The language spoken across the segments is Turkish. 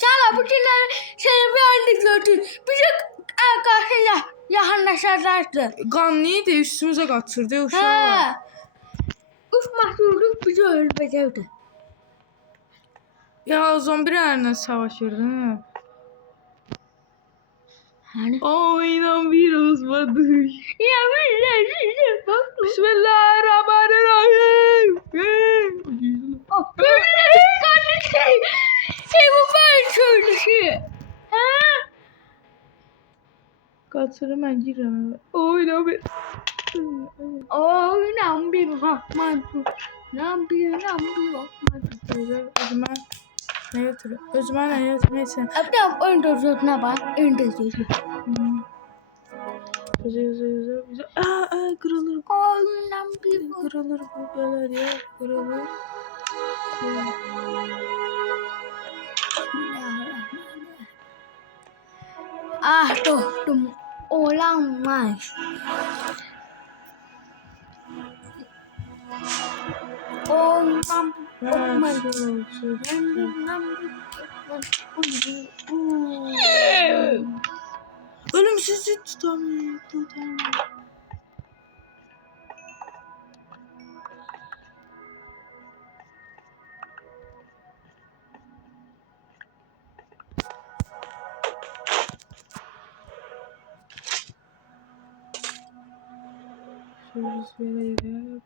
Sana bütünler seni bir anda gördü. Bize karşıyla yakınlaşarlardı. Qanlıydı, üstümüzə qaçırdı uşaq. He. Üç mahsuluk bizi öldürecekti. Ya zombilerle savaşırdı. Hani? Aynen bir uzmadık. Ya ben size baktım. Bismillahirrahmanirrahim. Oh, böyle kardeşim. Bu ben söylüşü. Ha? Qaçırım mən girəm. Aynen bir. Oynam bir bakmadı. Nam bir bakmadı. Özümə nə götürür? Özümə nə götürür? Neyse. Abdam önde zotuna bak. Önde zotu. Güzel. Aa, kırılır. Oynam bir bak. Kırılır bu böyle diye. Kırılır. Ah dostum olamaz. Oynam olmaz. Ölümsüzlük tutamıyor.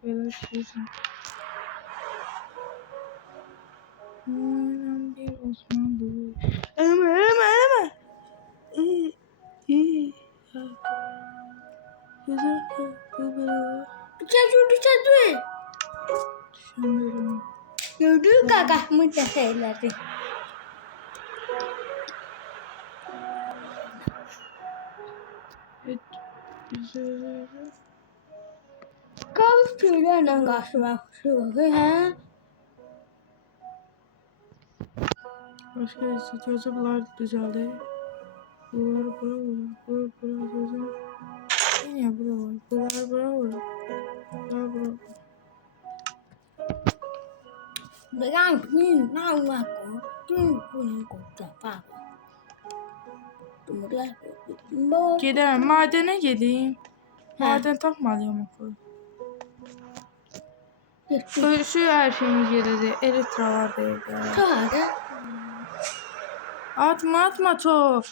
Böyle şeysin. Aynen bir Osman bu. Eleme. İyi. Güzel. Çocuk. Düşünüyorum. Gördüğü kakahmı da şeyleri. Güzel. Kavuş tüylerle karşıma kuşuyor. Ha? Başka istiyorsa bunlar düzeldi. Bunlar bura düzeldi. Yine bura var. Bunlar bura. Đang nhìn nào mà có chuyện của trả phạt. Tụi đây bố. Gidelim. Madene gideyim. Maden tapmalıyım okulu. Şu her şeyimiz geldi. Elitra var değil. Çağırdı. Atma top.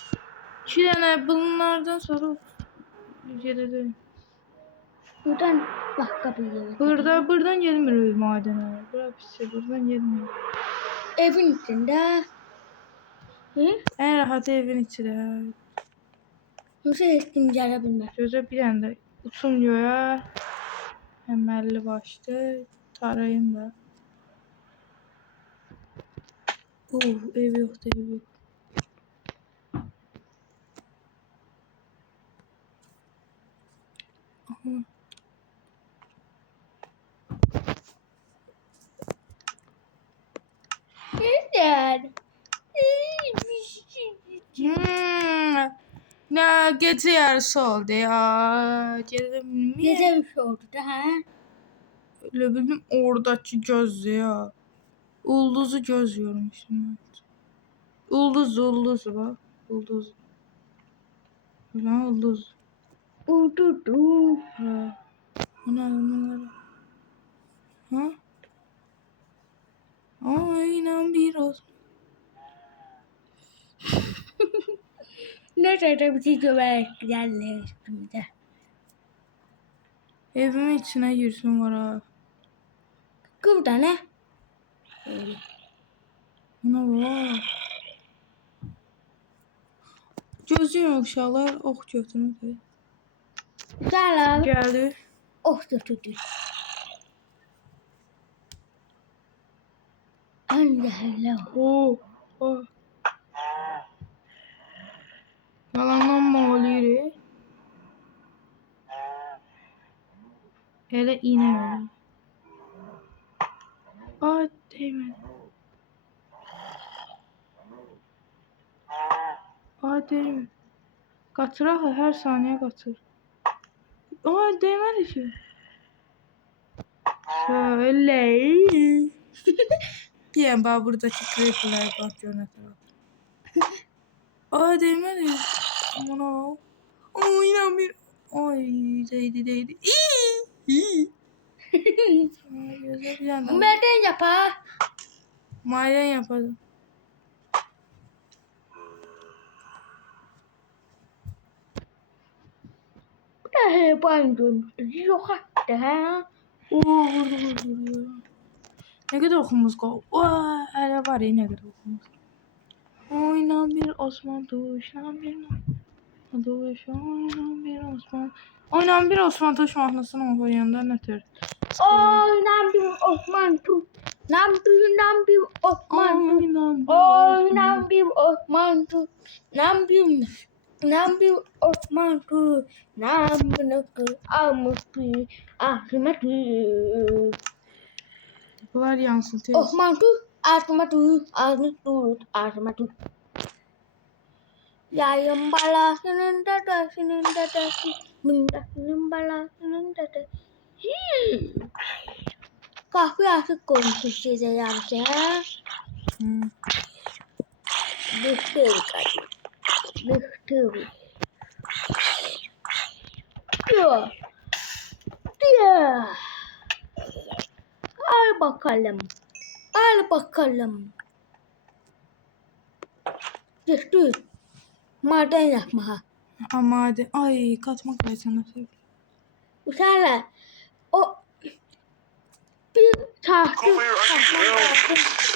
2 tane bunlardan sonra geldi. Buradan başka bir yere. Buradan gelmiyor madene. Bura pis. Buradan gelmiyor. Evin içinde. Hı? En rahat evin içinde. Nasıl ettim bilmem. Gözə bir dənə də uçuncoya əməlli başlı tarayım da. Ev yoxdur. Aha. Neden? Ne gece yarısı oldu ya. Gece Gece bir şey oldu da ha? Öyle bildim oradaki göz ya. Ulduzu göz yormuşum. Ulduz bak. Ulduz. Ulan ulduz. Ududu. Ha. Bunlar. Ha? Aynen bir olsun. Nerede bir şey gömerek geldi üstümüze. Evimin içine girsin var ha. Burada ne? Öyle. Buna bak. Gözüm uşaqlar ox götürür. Gel abi. Geldi. Oh götürdü. Allah Allah. Oh. Yalandan mağliri. Hele iğne öyle. Değmedi. Değmedi. Qaçıraq hər saniyə qaçır. Değmədi ki. Şöyle. Diyen buradaki creeper'lara bak yöne taraf. Aa değmedi. Aman o. Ay inan bir. Ay değdi. İyi. Gözler bir yandan. Merden yapar. Maden yapalım. Bu da hep dönmüştü. Yok hatta ha. Oo vurdu. Ne kadar okumuz kal. Vay hala var ya ne kadar okumuz. Oynan bir Osman Tuşan bir Duş oynan bir Osman. Oynan bir Osman Tuş mahnısını okuyandan ötürü. Oynan bir Osman Tut. Nam bir Osman Tut. Oynan Oynan bir Osman Tut. Nam bir Osman Tut. Nam bir Amutu. Ahmatu. Bunlar yansın tez. Osman Tut. Ahmatu. Yayın balasının dadasının dadası. Mındasının balasının dadası. Kahve artık konuşuyor size yarısı ha. Bıhtım kadın. Bıhtım. Diyor. Al bakalım. Düştü. Maden yapma ha. Ama hadi. Ay katmak kaysana sev. Uşaklar. O bir tahtı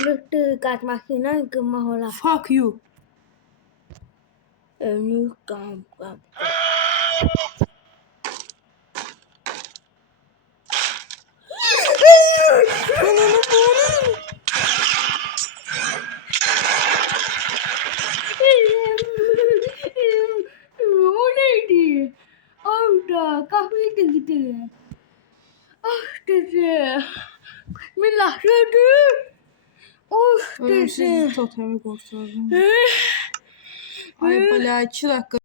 bıhtı kaçmasından gımma ola. Fuck you. Önü gam. O neydi? Orada kahve gitti. Ah dedi. Bismillah dedi. Of dedi. Ölümsüz totemi kurtardım. Ay bala 2 dakika.